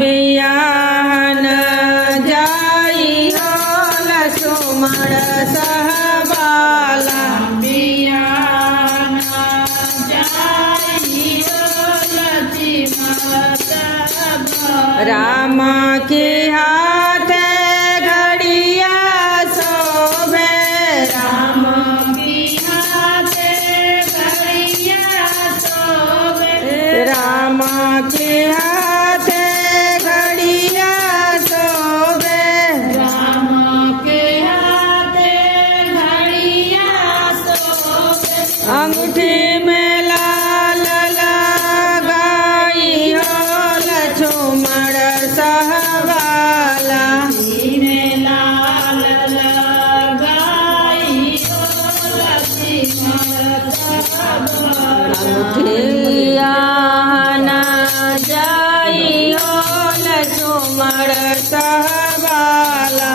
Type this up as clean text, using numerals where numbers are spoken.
बियान जाई हो लक्ष्मण सहबाला बियान जाई हो लक्ष्मण सहबाला राम के हाथ घड़िया शोभे राम के हाथ घड़िया शोभे राम के हाथ घड़िया शोभे राम के हाथ घड़िया शोभे अंगूठी में लाल लगाई हो लक्ष्मण सहबाला में लाल लगाई हो लक्ष्मण सहबाला अंगूठिया ना जाई हो लक्ष्मण सहबाला।